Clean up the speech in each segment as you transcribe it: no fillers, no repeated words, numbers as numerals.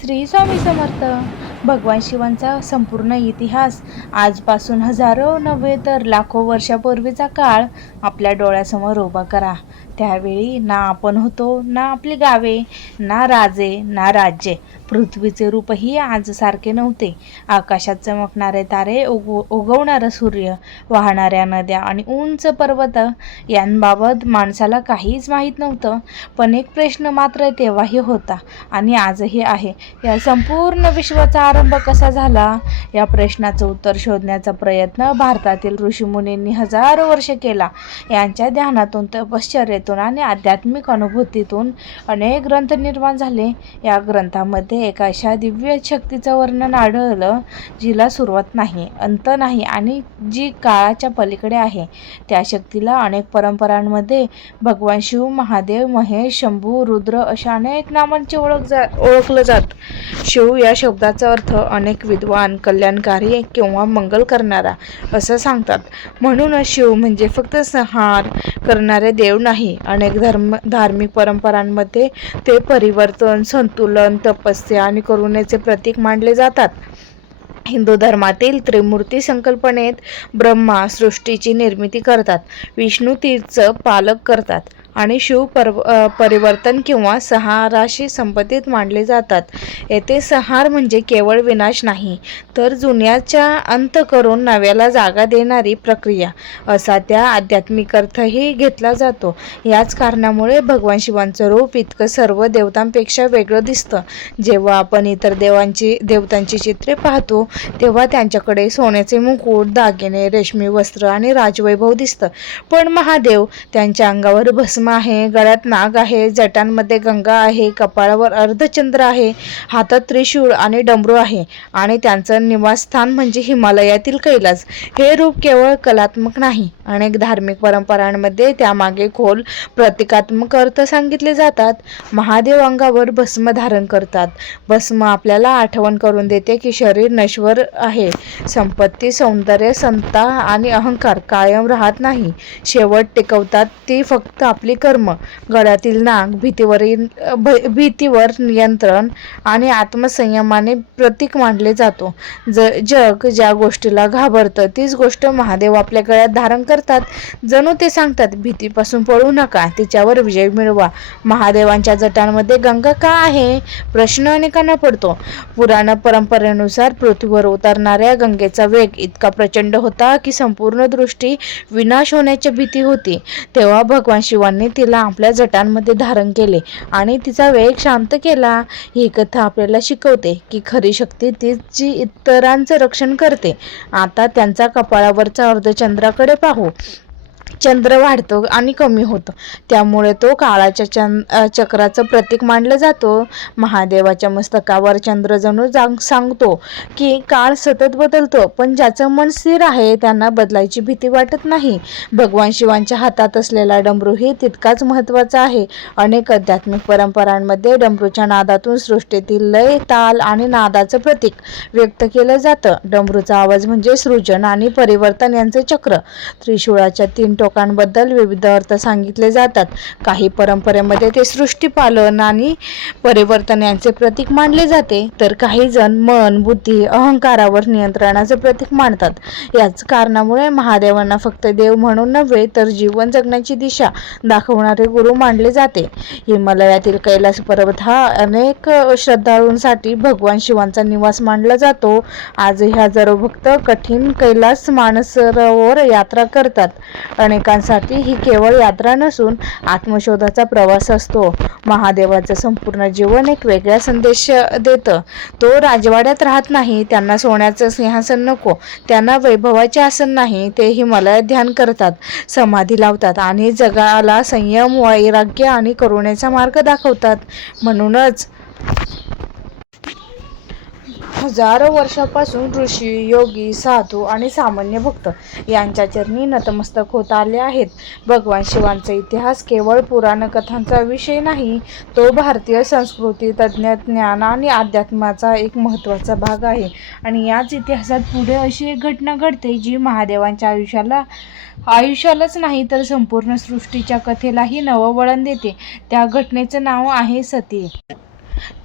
श्री स्वामी समर्थ. भगवान शिवांचा संपूर्ण इतिहास आजपासून हजारो नव्हे तर लाखो वर्षापूर्वीचा काळ आपल्या डोळ्यासमोर उभा करा. त्यावेळी ना आपण होतो, ना आपली गावे, ना राजे, ना राज्ये. पृथ्वीचे रूपही आजसारखे नव्हते. आकाशात चमकणारे तारे, उगवणारा सूर्य, वाहणाऱ्या नद्या आणि उंच पर्वत यांबाबत माणसाला काहीच माहीत नव्हतं. पण एक प्रश्न मात्र तेव्हाही होता आणि आजही आहे. या संपूर्ण विश्वाचा आरंभ कसा झाला? या प्रश्नाचं उत्तर शोधण्याचा प्रयत्न भारतातील ऋषीमुनींनी हजारो वर्षे केला. यांच्या ध्यानातून, तपश्चर्येतून आणि आध्यात्मिक अनुभूतीतून अनेक ग्रंथ निर्माण झाले. या ग्रंथांमध्ये एका अशा दिव्य शक्तीचं वर्णन आढळलं, जिला सुरुवात नाही, अंत नाही आणि जी काळाच्या पलीकडे आहे. त्या शक्तीला अनेक परंपरांमध्ये भगवान शिव, महादेव, महेश, शंभू, रुद्र अशा अनेक नामांचे ओळखलं जात. शिव या शब्दाचा अर्थ अनेक विद्वान कल्याणकारी किंवा मंगल करणारा असं सांगतात. म्हणूनच शिव म्हणजे फक्त संहार करणारे देव नाही. अनेक धार्मिक परंपरांमध्ये ते परिवर्तन, संतुलन, तपस्या आणि करुणेचे प्रतीक मानले जातात. हिंदू धर्मातील त्रिमूर्ती संकल्पनेत ब्रह्मा सृष्टीची निर्मिती करतात, विष्णू तिचं पालक करतात आणि शिव परिवर्तन किंवा संहाराशी संबंधित मानले जातात. येथे संहार म्हणजे केवळ विनाश नाही, तर जुन्याचा अंत करून नव्याला जागा देणारी प्रक्रिया असा त्या आध्यात्मिक अर्थही घेतला जातो. याच कारणामुळे भगवान शिवांचं रूप इतकं सर्व देवतांपेक्षा वेगळं दिसतं. जेव्हा आपण इतर देवतांची चित्रे पाहतो तेव्हा त्यांच्याकडे सोन्याचे मुकुट, दागिने, रेशमी वस्त्र आणि राजवैभव दिसतं. पण महादेव, त्यांच्या अंगावर भस्म आहे, गळ्यात नाग आहे, जटांमध्ये गंगा आहे, कपाळावर अर्धचंद्र आहे, हातात त्रिशूळ आणि डमरू आहे आणि त्यांचं निवासस्थान म्हणजे हिमालयातील कैलास. हे रूप केवळ कलात्मक नाही, अनेक धार्मिक परंपरांमध्ये त्यामागे खोल प्रतिकात्मक अर्थ सांगितले जातात. महादेव अंगावर भस्म धारण करतात. भस्म आपल्याला आठवण करून देते की शरीर नश्वर आहे. संपत्ती, सौंदर्य, सत्ता आणि अहंकार कायम राहत नाही. शेवट टिकवतात ती फक्त आपली कर्म. गळ्यातील नाग भीतीवर नियंत्रण आणि आत्मसंयमाने प्रतीक मानले जातो. जग ज्या गोष्टीला घाबरतं तीच गोष्ट महादेव आपल्या गळ्यात धारण करतात. जणू ते सांगतात, भीतीपासून पळू नका, तिच्यावर विजय मिळवा. महादेवांच्या जटांमध्ये गंगा का आहे? प्रश्न अनेकांना पडतो. पुराण परंपरेनुसार पृथ्वीवर उतरणाऱ्या गंगेचा वेग इतका प्रचंड होता की संपूर्ण दृष्टी विनाश होण्याची भीती होती. तेव्हा भगवान शिवांनी तिला आपल्या जटांमध्ये धारण केले आणि तिचा वेग शांत केला. ही कथा आपल्याला शिकवते की खरी शक्ती तीच जी इतरांचं रक्षण करते. आता त्यांचा कपाळावरचा अर्धचंद्राकडे पाहू. चंद्र वाढतो आणि कमी होतो, त्यामुळे तो काळाच्या चक्राचं प्रतीक मानला जातो. महादेवाच्या मस्तकावर चंद्र जणू सांगतो की काळ सतत बदलतो, पण ज्याचं मन स्थिर आहे त्यांना बदलायची भीती वाटत नाही. भगवान शिवांच्या हातात असलेला डमरूही तितकाच महत्त्वाचा आहे. अनेक आध्यात्मिक परंपरांमध्ये डमरूच्या नादातून सृष्टीतील लय, ताल आणि नादाचं प्रतीक व्यक्त केलं जातं. डमरूचा आवाज म्हणजे सृजन आणि परिवर्तन यांचे चक्र. त्रिशूळाच्या 3 टोकांबद्दल विविध अर्थ सांगितले जातात. काही परंपरेमध्ये ते सृष्टीपालन आणि परिवर्तन यांचे प्रतीक मानले जाते, तर काही जण मन, बुद्धी, अहंकारावर नियंत्रणाचे प्रतीक मानतात. याच कारणामुळे महादेवांना फक्त देव म्हणून नव्हे तर जीवन जगण्याची दिशा दाखवणारे गुरु मानले जाते. हिमालयातील कैलास पर्वत हा अनेक श्रद्धाळूंसाठी भगवान शिवांचा निवास मानला जातो. आजही हजारो भक्त कठीण कैलास मानसरोवर यात्रा करतात. अनेकांसाठी ही केवळ यात्रा नसून आत्मशोधाचा प्रवास असतो. महादेवाचं संपूर्ण जीवन एक वेगळा संदेश देतं. तो राजवाड्यात राहत नाही, त्यांना सोन्याचं सिंहासन नको, त्यांना वैभवाचे आसन नाही. ते हिमालयात ध्यान करतात, समाधी लावतात आणि जगाला संयम, वैराग्य आणि करुणेचा मार्ग दाखवतात. म्हणूनच हजारो वर्षापासून ऋषी, योगी, साधू आणि सामान्य भक्त यांच्या चरणी नतमस्तक होत आले आहेत. भगवान शिवांचा इतिहास केवळ पुराणकथांचा विषय नाही, तो भारतीय संस्कृती, तत्त्वज्ञान आणि अध्यात्माचा एक महत्त्वाचा भाग आहे. आणि याच इतिहासात पुढे अशी एक घटना घडते जी महादेवांच्या आयुष्यालाच नाही तर संपूर्ण सृष्टीच्या कथेलाही नवं वळण देते. त्या घटनेचं नाव आहे सती.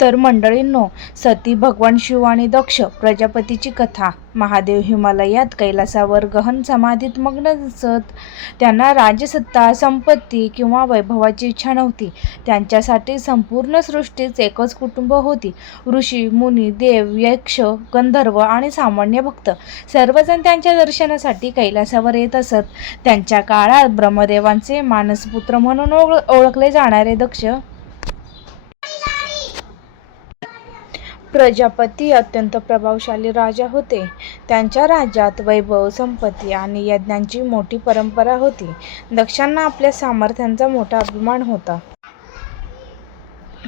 तर मंडळींनो, सती, भगवान शिव आणि दक्ष प्रजापतीची कथा. महादेव हिमालयात कैलासावर गहन समाधीत मग्न असत. त्यांना राजसत्ता, संपत्ती किंवा वैभवाची इच्छा नव्हती. त्यांच्यासाठी संपूर्ण सृष्टीच एकच कुटुंब होती. ऋषी, मुनी, देव, यक्ष, गंधर्व आणि सामान्य भक्त सर्वजण त्यांच्या दर्शनासाठी कैलासावर येत असत. त्यांच्या काळात ब्रह्मदेवांचे मानसपुत्र म्हणून ओळखले जाणारे दक्ष प्रजापती अत्यंत प्रभावशाली राजा होते. त्यांच्या राज्यात वैभव, संपत्ती आणि यज्ञांची मोठी परंपरा होती. दक्षांना आपल्या सामर्थ्यांचा मोठा अभिमान होता.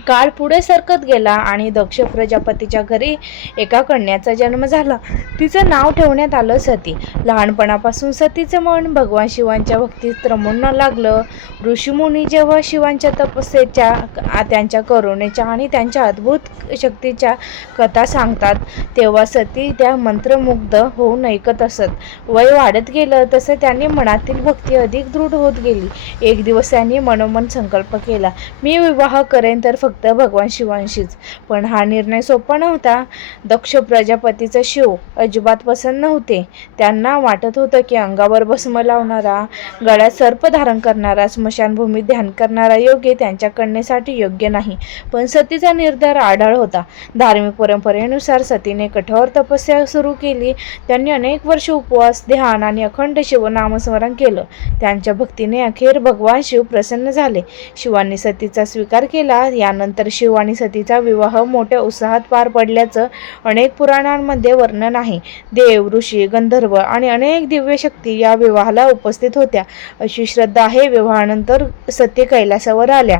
काळ पुढे सरकत गेला आणि दक्ष प्रजापतीच्या घरी एका कन्याचा जन्म झाला. तिचं नाव ठेवण्यात आलं सती. लहानपणापासून सतीचं मन भगवान शिवांच्या भक्तीत रमून लागलं. ऋषीमुनी जेव्हा शिवांच्या तपस्येच्या, त्यांच्या करुणेच्या आणि त्यांच्या अद्भुत शक्तीच्या कथा सांगतात, तेव्हा सती त्या मंत्रमुग्ध होऊन ऐकत असत. वय वाढत गेलं तसं त्यांनी मनातील भक्ती अधिक दृढ होत गेली. एक दिवस त्यांनी मनोमन संकल्प केला, मी विवाह करेन तर फक्त भगवान शिवांशीच. पण हा निर्णय सोपा नव्हता. दक्ष प्रजापतीचे शिव अजिबात पसंत नव्हते. त्यांना वाटत होतं की अंगावर भस्म लावणारा, गळ्यात सर्प धारण करणारा, स्मशानभूमीत ध्यान करणारा योगी त्यांच्या कन्येसाठी योग्य नाही. पण सतीचा निर्धार आढळ होता. धार्मिक परंपरेनुसार सतीने कठोर तपस्या सुरू केली. त्यांनी अनेक वर्ष उपवास, ध्यान आणि अखंड शिवनामस्मरण केलं. त्यांच्या भक्तीने अखेर भगवान शिव प्रसन्न झाले. शिवांनी सतीचा स्वीकार केला. यानंतर शिव आणि सतीचा विवाह मोठ्या उत्साहात पार पडल्याचं अनेक पुराणांमध्ये वर्णन आहे. देव, ऋषी, गंधर्व आणि अनेक दिव्य शक्ती या विवाहाला उपस्थित होत्या. अशी श्रद्धा आहे. विवाहानंतर सती कैलासावर आल्या.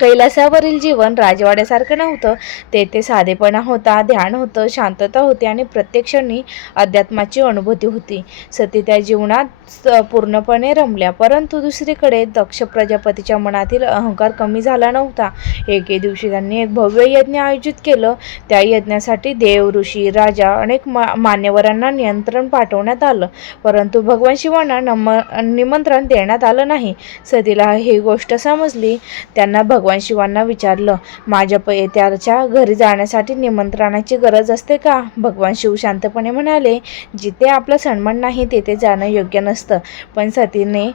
कैलासावरील जीवन राजवाड्यासारखं नव्हतं. तेथे साधेपणा होता, ध्यान होतं, शांतता होती आणि प्रत्येक क्षणी अध्यात्माची अनुभूती होती. सती त्या जीवनात पूर्णपणे रमल्या. परंतु दुसरीकडे दक्ष प्रजापतीच्या मनातील अहंकार कमी झाला नव्हता. एके दिवशी त्यांनी एक भव्य यज्ञ आयोजित केलं. त्या यज्ञासाठी देव, ऋषी, राजा, अनेक मान्यवरांना निमंत्रण पाठवण्यात आलं. परंतु भगवान शिवांना निमंत्रण देण्यात आलं नाही. सतीला ही गोष्ट समजली. त्यांना भगवान शिवांना विचारलं, माझ्या पयत्याच्या घरी जाण्यासाठी निमंत्रणाची गरज असते का? भगवान शिव शांतपणे म्हणाले, जिथे आपला सन्मान नाही तेथे जाणं योग्य नसतं. पण सतीने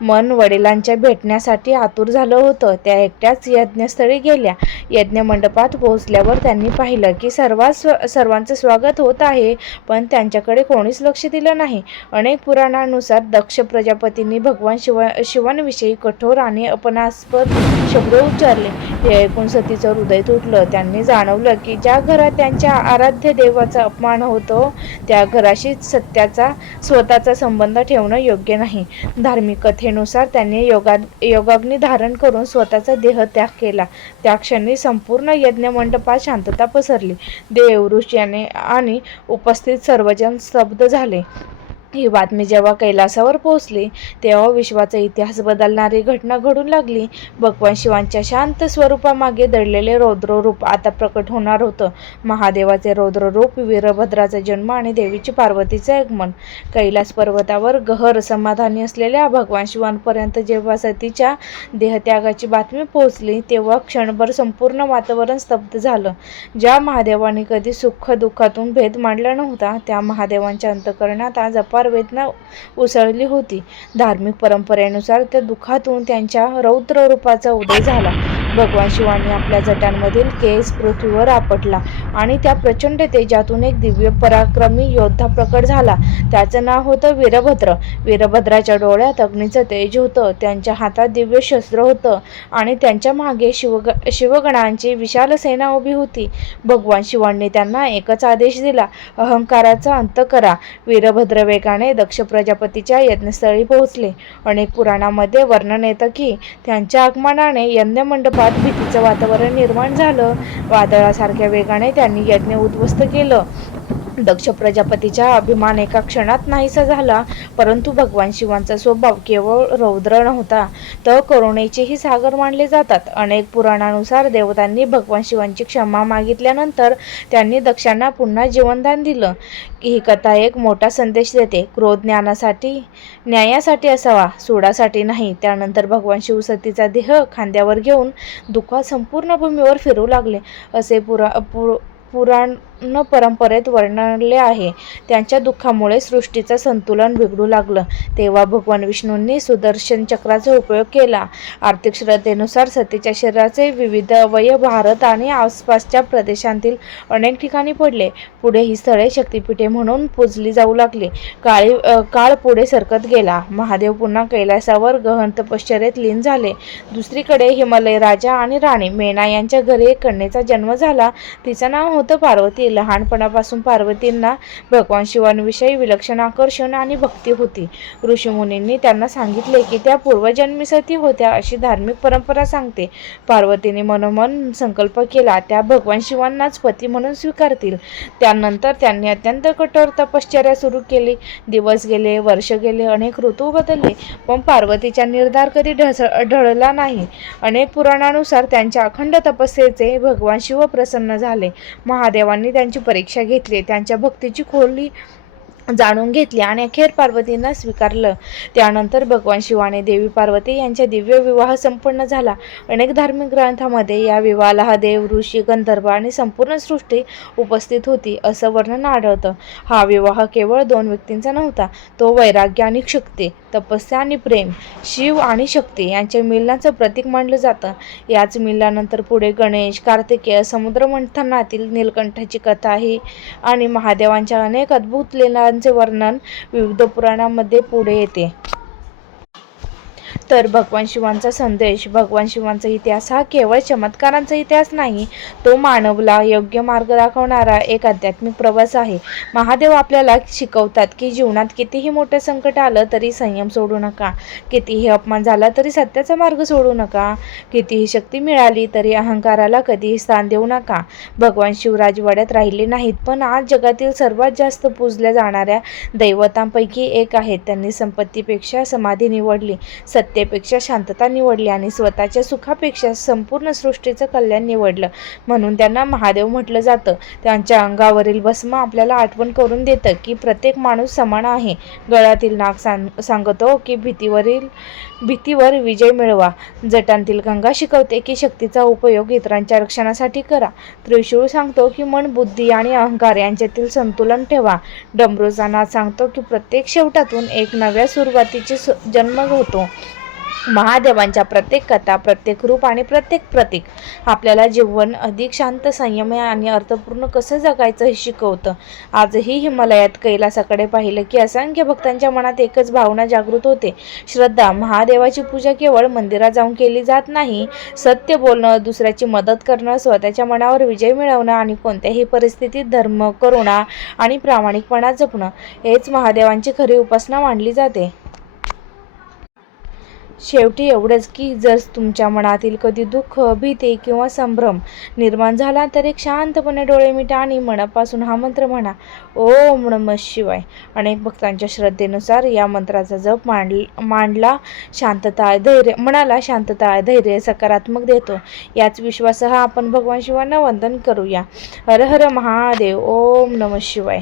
मन वडिलांच्या भेटण्यासाठी आतुर झालं होतं. त्या एकट्याच यज्ञस्थळी गेल्या. यज्ञ मंडपात पोहोचल्यावर त्यांनी पाहिलं की सर्वांचं स्वागत होत आहे, पण त्यांच्याकडे कोणीच लक्ष दिलं नाही. अनेक पुराणांनुसार दक्ष प्रजापतींनी भगवान शिवांविषयी कठोर आणि अपमानास्पद शब्द उच्चारले. हे ऐकून सतीचं हृदय तुटलं. त्यांनी जाणवलं की ज्या घरात त्यांच्या आराध्य देवाचा अपमान होतो त्या घराशी स्वतःचा संबंध ठेवणं योग्य नाही. धार्मिक कथेनुसार त्यांनी योगाग्नी धारण करून स्वतःचा देह त्याग केला. त्या क्षणी संपूर्ण यज्ञ मंडपात शांतता पसरली. देव, ऋषी आणि उपस्थित सर्वजण स्तब्ध झाले. ही बातमी जेव्हा कैलासावर पोहोचली तेव्हा विश्वाचा इतिहास बदलणारी घटना घडू लागली. भगवान शिवांच्या शांत स्वरूपामागे दडलेले रौद्ररूप आता प्रकट होणार होतं. महादेवाचे रौद्ररूप, वीरभद्राचा जन्म आणि देवीची पार्वतीचे आगमन. कैलास पर्वतावर गहर समाधानी असलेल्या भगवान शिवांपर्यंत जेव्हा सतीच्या देहत्यागाची बातमी पोहोचली तेव्हा क्षणभर संपूर्ण वातावरण स्तब्ध झालं. ज्या महादेवाने कधी सुख दुःखातून भेद मांडला नव्हता त्या महादेवांच्या अंतःकरणात आज वेदना उसळली होती. धार्मिक परंपरेनुसार त्या दुःखातून त्यांच्या रौद्र रूपाचा उदय झाला. भगवान शिवांनी आपल्या जटांमधील केस पृथ्वीवर आपटला आणि त्या प्रचंड तेजातून एक दिव्य पराक्रमी योद्धा प्रकट झाला. त्याचं नाव होतं वीरभद्र. वीरभद्राच्या डोळ्यात अग्नीचं तेज होतं. त्यांच्या हातात दिव्य शस्त्र होतं आणि त्यांच्या मागे शिवगणांची विशाल सेना उभी होती. भगवान शिवांनी त्यांना एकच आदेश दिला, अहंकाराचा अंत करा. वीरभद्र वेगाने दक्ष प्रजापतीच्या यज्ञस्थळी पोहोचले. अनेक पुराणांमध्ये वर्णन येतं की त्यांच्या आगमनाने यज्ञ मंडपात भीतीचं वातावरण निर्माण झालं. वादळासारख्या वेगाने त्यांनी यज्ञ उद्ध्वस्त केलं. दक्ष प्रजापतीचा अभिमान एका क्षणात नाहीसा झाला, परंतु भगवान शिवांचा स्वभाव केवळ रौद्र नव्हता, तर करुणेचेही सागर मानले जातात. अनेक पुराणानुसार देवतांनी भगवान शिवांची क्षमा मागितल्यानंतर त्यांनी दक्षांना पुन्हा जीवनदान दिलं. ही कथा एक मोठा संदेश देते. क्रोध न्यायासाठी असावा, सुडासाठी नाही. त्यानंतर भगवान शिव सतीचा देह खांद्यावर घेऊन दुःखात संपूर्ण भूमीवर फिरू लागले, असे पुराण परंपरेत वर्णनले आहे. त्यांच्या दुःखामुळे सृष्टीचं संतुलन बिघडू लागलं. तेव्हा भगवान विष्णूंनी सुदर्शन चक्राचा उपयोग केला. आर्थिक श्रद्धेनुसार सतीच्या शरीराचे विविध अवयव भारत आणि आसपासच्या प्रदेशांतील अनेक ठिकाणी पडले. पुढे ही स्थळे शक्तिपीठे म्हणून पूजली जाऊ लागली. काळ पुढे सरकत गेला. महादेव पुन्हा कैलासावर गहन तपश्चर्येत लीन झाले. दुसरीकडे हिमालय राजा आणि राणी मेना यांच्या घरी एक कन्येचा जन्म झाला. तिचं नाव होतं पार्वती. लहानपणापासून पार्वतींना भगवान शिवांविषयी विलक्षण आकर्षण आणि भक्ती होती. ऋषीमुनींनी त्यांना सांगितले की त्या पूर्वजन्मी सती होत्या, अशी धार्मिक परंपरा सांगते. पार्वतीने मनोमन संकल्प केला, त्या भगवान शिवांनाच पती म्हणून स्वीकारतील. त्यानंतर त्यांनी अत्यंत कठोर तपश्चर्या सुरू केली. दिवस गेले, वर्ष गेले, अनेक ऋतू बदलले, पण पार्वतीचा निर्धार कधी ढळला नाही. अनेक पुराणानुसार त्यांच्या अखंड तपस्येचे भगवान शिव प्रसन्न झाले. महादेवांनी त्यांची परीक्षा घेतली, त्यांच्या भक्तीची खोली जाणून घेतली आणि अखेर पार्वतींना स्वीकारलं. त्यानंतर भगवान शिवाने देवी पार्वती यांचा दिव्य विवाह संपन्न झाला. अनेक धार्मिक ग्रंथांमध्ये या विवाहाला देव, ऋषी, गंधर्व आणि संपूर्ण सृष्टी उपस्थित होती असं वर्णन आढळतं. हा विवाह केवळ दोन व्यक्तींचा नव्हता, तो वैराग्य आणि शक्ती, तपस्या आणि प्रेम, शिव आणि शक्ती यांच्या मिलनाचं प्रतीक मानलं जातं. याच मिलनानंतर पुढे गणेश, कार्तिकेय, समुद्रमंथनातील नीलकंठाची कथा ही आणि महादेवांच्या अनेक अद्भुत लीलांचे वर्णन विविध पुराणांमध्ये पुढे येते. तर भगवान शिवांचा संदेश, भगवान शिवांचा इतिहास हा केवळ चमत्कारांचा इतिहास नाही, तो मानवाला योग्य मार्ग दाखवणारा एक आध्यात्मिक प्रवास आहे. महादेव आपल्याला शिकवतात की जीवनात कितीही मोठे संकट आलं तरी संयम सोडू नका, कितीही अपमान झाला तरी सत्याचा मार्ग सोडू नका, कितीही शक्ती मिळाली तरी अहंकाराला कधीही स्थान देऊ नका. भगवान शिव राजवाड्यात राहिले नाहीत, पण आज जगातील सर्वात जास्त पूजल्या जाणाऱ्या दैवतांपैकी एक आहेत. त्यांनी संपत्तीपेक्षा समाधी निवडली, सत्तेपेक्षा शांतता निवडली आणि स्वतःच्या सुखापेक्षा संपूर्ण सृष्टीचं कल्याण निवडलं. म्हणून त्यांना महादेव म्हटलं जातं. त्यांच्या अंगावरील भस्म आपल्याला आठवण करून देतं की प्रत्येक माणूस समान आहे. गळ्यातील नाग सांगतो की भीतीवर विजय मिळवा. जटांतील गंगा शिकवते की शक्तीचा उपयोग इतरांच्या रक्षणासाठी करा. त्रिशूळ सांगतो की मन, बुद्धी आणि अहंकार यांच्यातील संतुलन ठेवा. डमरूचा नाद सांगतो की प्रत्येक शेवटातून एक नव्या सुरुवातीची जन्म होतो. महादेवांच्या प्रत्येक कथा, प्रत्येक रूप आणि प्रत्येक प्रतीक आपल्याला जीवन अधिक शांत, संयमी आणि अर्थपूर्ण कसं जगायचं हे शिकवतं. आजही हिमालयात कैलासाकडे पाहिलं की असंख्य भक्तांच्या मनात एकच भावना जागृत होते, श्रद्धा. महादेवाची पूजा केवळ मंदिरात जाऊन केली जात नाही. सत्य बोलणं, दुसऱ्याची मदत करणं, स्वतःच्या मनावर विजय मिळवणं आणि कोणत्याही परिस्थितीत धर्म, करुणा आणि प्रामाणिकपणा जपणं हेच महादेवांची खरी उपासना मानली जाते. शेवटी एवढंच की जर तुमच्या मनातील कधी दुःख, भीती किंवा संभ्रम निर्माण झाला तर एक शांतपणे डोळे मिटा आणि मनापासून हा मंत्र म्हणा, ओम नमः शिवाय. अनेक भक्तांच्या श्रद्धेनुसार या मंत्राचा जप मनाला शांतता, धैर्य, सकारात्मक देतो. याच विश्वासासह आपण भगवान शिवांना वंदन करूया. हर हर महादेव. ओम नमः शिवाय.